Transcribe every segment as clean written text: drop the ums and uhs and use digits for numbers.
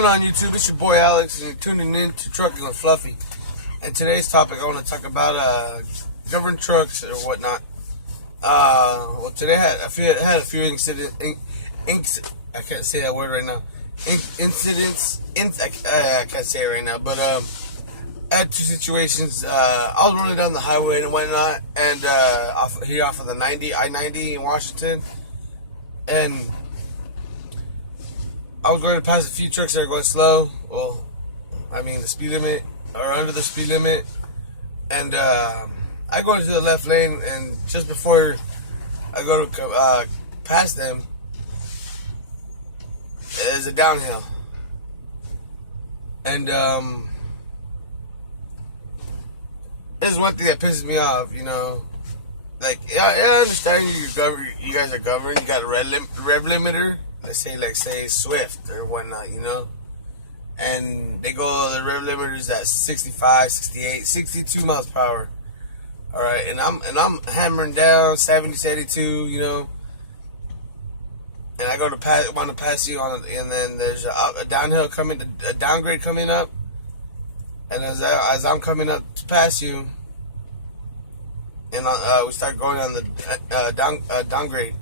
going on, YouTube? It's your boy Alex, and you're tuning in to Trucking with Fluffy. And today's topic, I want to talk about government trucks or whatnot. Well, today I had a few incidents. I can't say that word right now. Incidents. I can't say it right now, but I had two situations. I was running down the highway and whatnot, and off of the I-90 in Washington, and I was going to pass a few trucks that are going slow. Well, I mean the speed limit or under the speed limit, and I go into the left lane, and just before I go to pass them, there's a downhill, and there's one thing that pisses me off. You know, like I understand you guys are governed. You got a rev limiter. Let's say Swift or whatnot, you know, and they go, the rev limiters at 65, 68, 62 miles per hour. All right, and I'm hammering down 70, 72, you know, and I want to pass you on, and then there's a downhill coming, a downgrade coming up, and as I'm coming up to pass you, and we start going on the downgrade.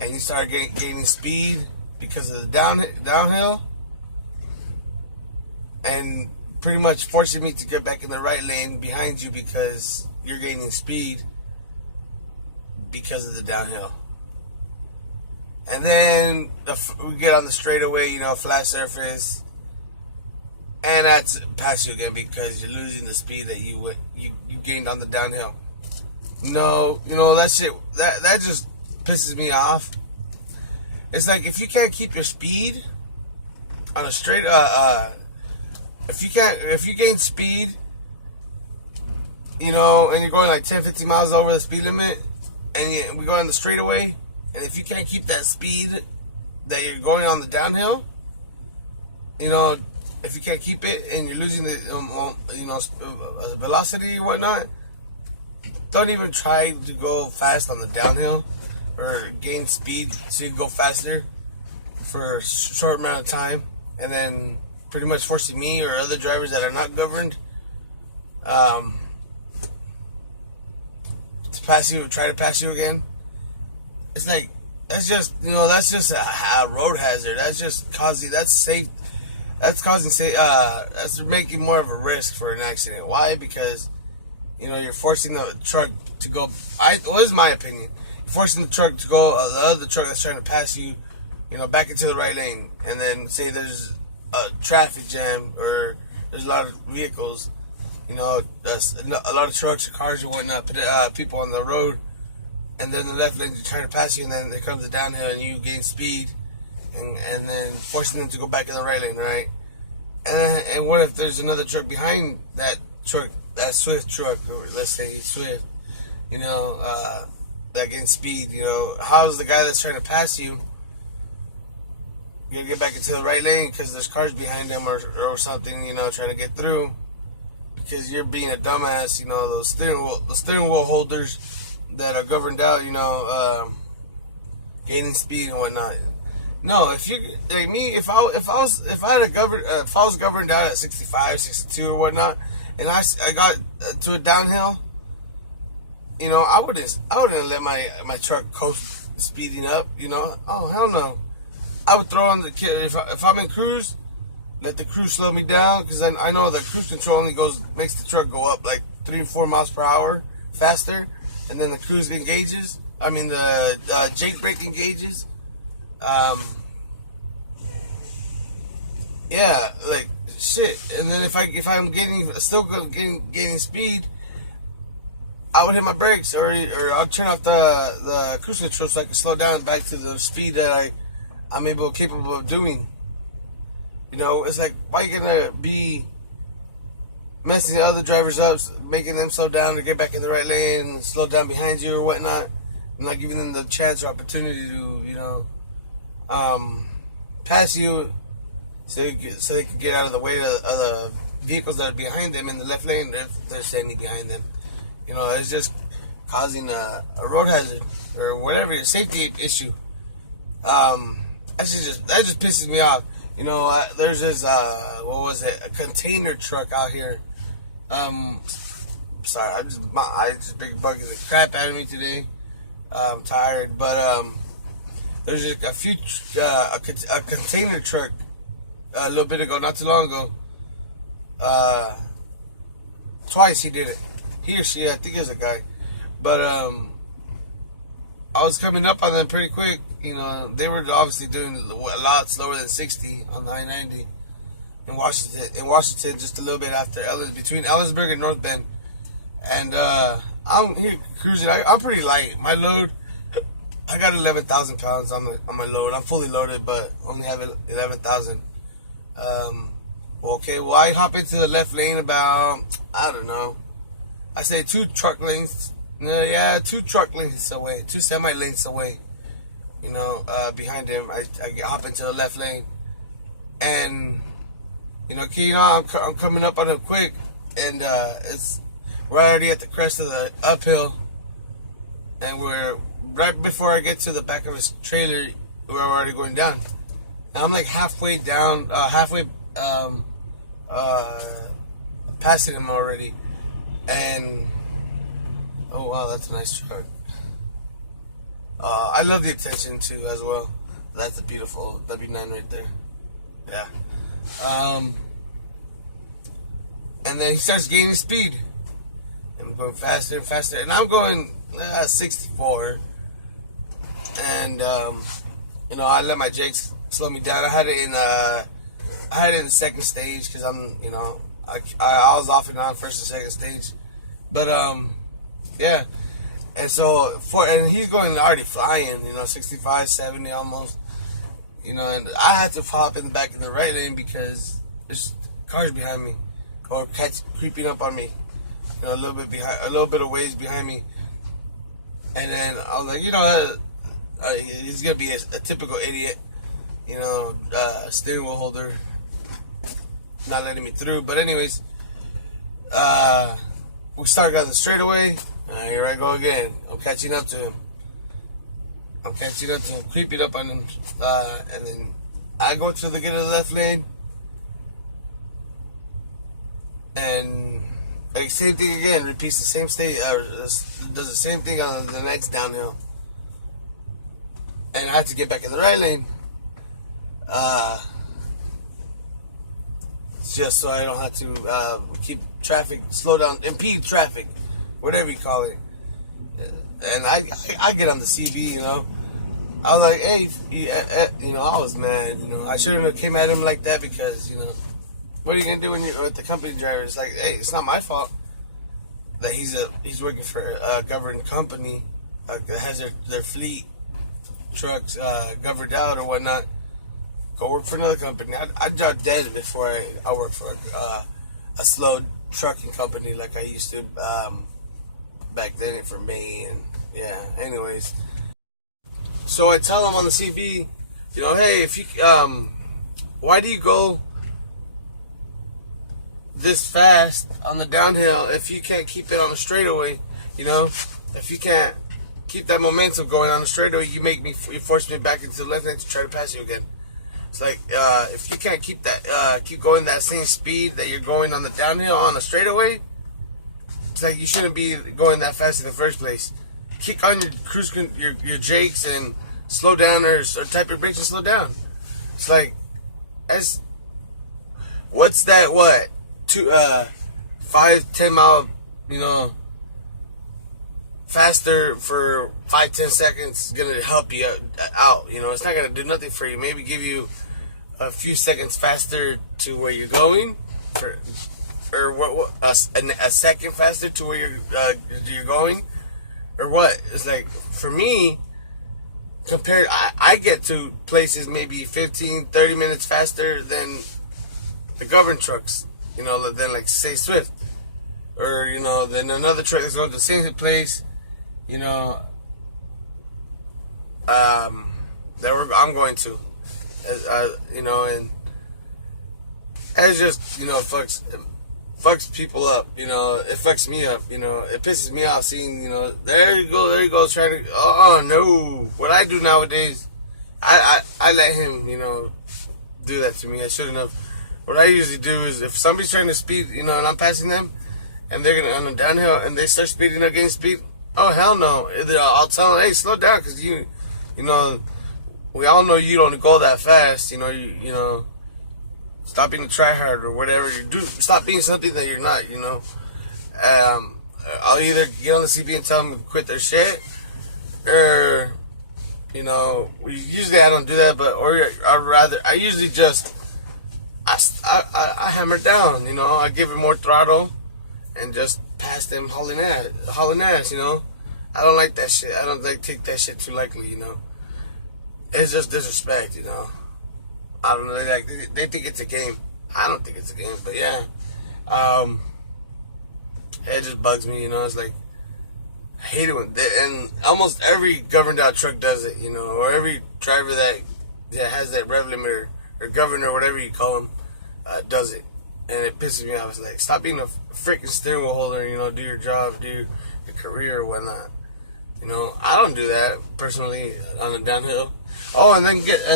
And you start gaining speed because of the downhill, and pretty much forcing me to get back in the right lane behind you because you're gaining speed because of the downhill. And then we get on the straightaway, you know, flat surface, and that's pass you again because you're losing the speed that you gained on the downhill. No, you know, that shit, that just pisses me off. It's like, if you can't keep your speed on a straight, if you gain speed, you know, and you're going like 10, 15 miles over the speed limit, and we go on the straightaway, and if you can't keep that speed that you're going on the downhill, you know, if you can't keep it and you're losing the, you know, velocity or whatnot, don't even try to go fast on the downhill or gain speed so you can go faster for a short amount of time, and then pretty much forcing me or other drivers that are not governed to pass you, try to pass you again. It's like, that's just, you know, that's just a road hazard. That's just causing, that's making more of a risk for an accident. Why? Because, you know, you're forcing the truck to go, well, this is my opinion, forcing the truck to go, the other truck that's trying to pass you, you know, back into the right lane, and then say there's a traffic jam or there's a lot of vehicles, you know, a lot of trucks or cars or whatnot, people on the road, and then the left lane trying to pass you, and then there comes a downhill and you gain speed, and then forcing them to go back in the right lane, right? And what if there's another truck behind that truck, that Swift truck, or let's say Swift, you know, that getting speed, you know, how's the guy that's trying to pass you gonna get back into the right lane because there's cars behind him or something, you know, trying to get through, because you're being a dumbass, you know, the steering wheel holders that are governed out, you know, gaining speed and whatnot. No, if you like me, if I was governed out at 65, 62 or whatnot, and I got to a downhill, you know, I wouldn't let my truck coast speeding up, you know. Oh, hell no. I would throw on the if I'm in cruise, let the cruise slow me down, because I know the cruise control only makes the truck go up like 3 or 4 miles per hour faster, and then the cruise engages. I mean the jake brake engages. Yeah, like shit. And then if I'm gaining speed, I would hit my brakes, or I'll turn off the cruise control so I can slow down back to the speed that I'm capable of doing. You know, it's like, why are you gonna be messing the other drivers up, making them slow down to get back in the right lane and slow down behind you or whatnot, and not giving them the chance or opportunity to, you know, pass you so they can get out of the way of the vehicles that are behind them in the left lane if they're standing behind them. You know, it's just causing a road hazard or whatever, a safety issue. That just pisses me off. You know, there's this, what was it? A container truck out here. Sorry, my eyes just big bugging the crap out of me today. I'm tired, but, there's just a container truck a little bit ago, not too long ago. Twice he did it. He or she, I think it was a guy. But, I was coming up on them pretty quick. You know, they were obviously doing a lot slower than 60 on the I-90 in Washington, just a little bit after between Ellensburg and North Bend. And I'm here cruising. I'm pretty light. My load, I got 11,000 pounds on my load. I'm fully loaded, but only have 11,000. Okay, well, I hop into the left lane about, I don't know, I say 2 truck lengths. Yeah, 2 truck lengths away, 2 semi lengths away. You know, behind him, I hop into the left lane, and I'm coming up on him quick, and we're already at the crest of the uphill, and we're right before I get to the back of his trailer. We're already going down. Now I'm like halfway down, passing him already, and oh wow, that's a nice truck. I love the attention too as well. That's a beautiful W9 right there. Yeah. And then he starts gaining speed. I'm going faster and faster, and I'm going 64. And I let my Jakes slow me down. I had it in the second stage because I was off and on first and second stage. But yeah. And so, and he's going already flying, 65, 70 almost, and I had to hop in the back of the right lane because there's cars behind me, or cats creeping up on me, a little bit of ways behind me. And then I was like, he's gonna be a typical idiot, steering wheel holder, not letting me through. But anyways, we started on the straightaway. Here I go again. I'm catching up to him. Creeping up on him. And then I go to the get of the left lane. And like, same thing again. Repeats the same state. Does the same thing on the next downhill. And I have to get back in the right lane. Just so I don't have to keep traffic, slow down, impede traffic. Whatever you call it. And I get on the CB, I was like, hey, I was mad, I shouldn't have came at him like that because, what are you going to do when you're with the company driver? It's like, hey, it's not my fault that he's working for a governed company that has their fleet trucks governed out or whatnot. Go work for another company. I'd drop dead before I work for a slow trucking company like I used to back then for me. And yeah, anyways, so I tell him on the CB, hey, if you why do you go this fast on the downhill if you can't keep it on the straightaway? If you can't keep that momentum going on the straightaway, you force me back into the left lane to try to pass you again. It's like, if you can't keep going that same speed that you're going on the downhill on the straightaway, it's like you shouldn't be going that fast in the first place. Kick on your Jakes and slow down, or type your brakes and slow down. It's like, what's that? 5-10 mile, faster for 5-10 seconds is gonna help you out. It's not gonna do nothing for you. Maybe give you a few seconds faster to where you're going, or a second faster to where you're going, or what? It's like, for me, compared, I get to places maybe 15-30 minutes faster than the governed trucks, than like say Swift, or than another truck that's going to the same place, I'm going to, and it's just, fucks people up, it fucks me up, it pisses me off seeing, there you go, trying to, oh no, what I do nowadays, I let him, do that to me. I shouldn't have. What I usually do is if somebody's trying to speed, and I'm passing them, and they're gonna on a downhill and they start speeding up, getting speed. Oh hell no! Either I'll tell them, hey, slow down, because we all know you don't go that fast. You know, stop being a tryhard or whatever you do. Stop being something that you're not. I'll either get on the CB and tell them to quit their shit, or usually I don't do that, I usually just I hammer down. I give it more throttle and just pass them hauling ass. I don't like that shit. I don't take that shit too lightly. It's just disrespect. I don't know. They think it's a game. I don't think it's a game, but yeah. It just bugs me. It's like I hate it and almost every governed out truck does it. Or every driver that has that rev limiter or governor, whatever you call them, does it. And it pisses me off. It's like, stop being a freaking steering wheel holder, do your job, do your career or whatnot. I don't do that personally on the downhill. Oh, and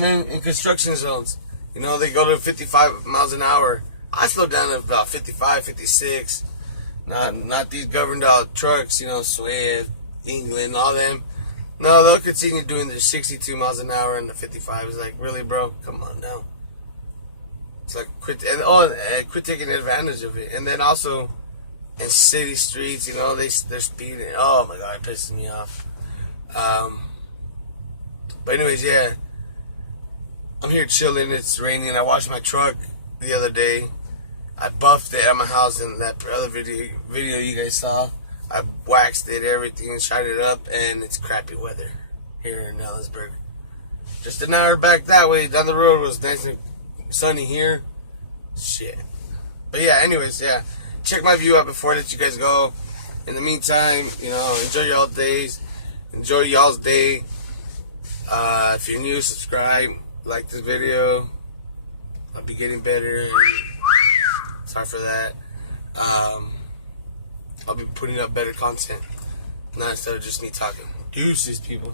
then in construction zones, they go to 55 miles an hour. I slow down to about 55, 56. Not these governed out trucks, Swift, England, all them. No, they'll continue doing their 62 miles an hour and the 55. It's like, really, bro? Come on now. It's like quit taking advantage of it. And then also in city streets, they're speeding. Oh my god, it pisses me off. But anyways, yeah, I'm here chilling. It's raining. I washed my truck the other day. I buffed it at my house in that other video you guys saw. I waxed it, everything, shined it up, and it's crappy weather here in Ellisburg. Just an hour back that way, down the road was nice and sunny here. Shit. But yeah, anyways, yeah. Check my view out before I let you guys go. In the meantime, enjoy y'all's days. Enjoy y'all's day. If you're new, subscribe. Like this video. I'll be getting better. Sorry for that. I'll be putting up better content. Not instead of just me talking. Deuces, people.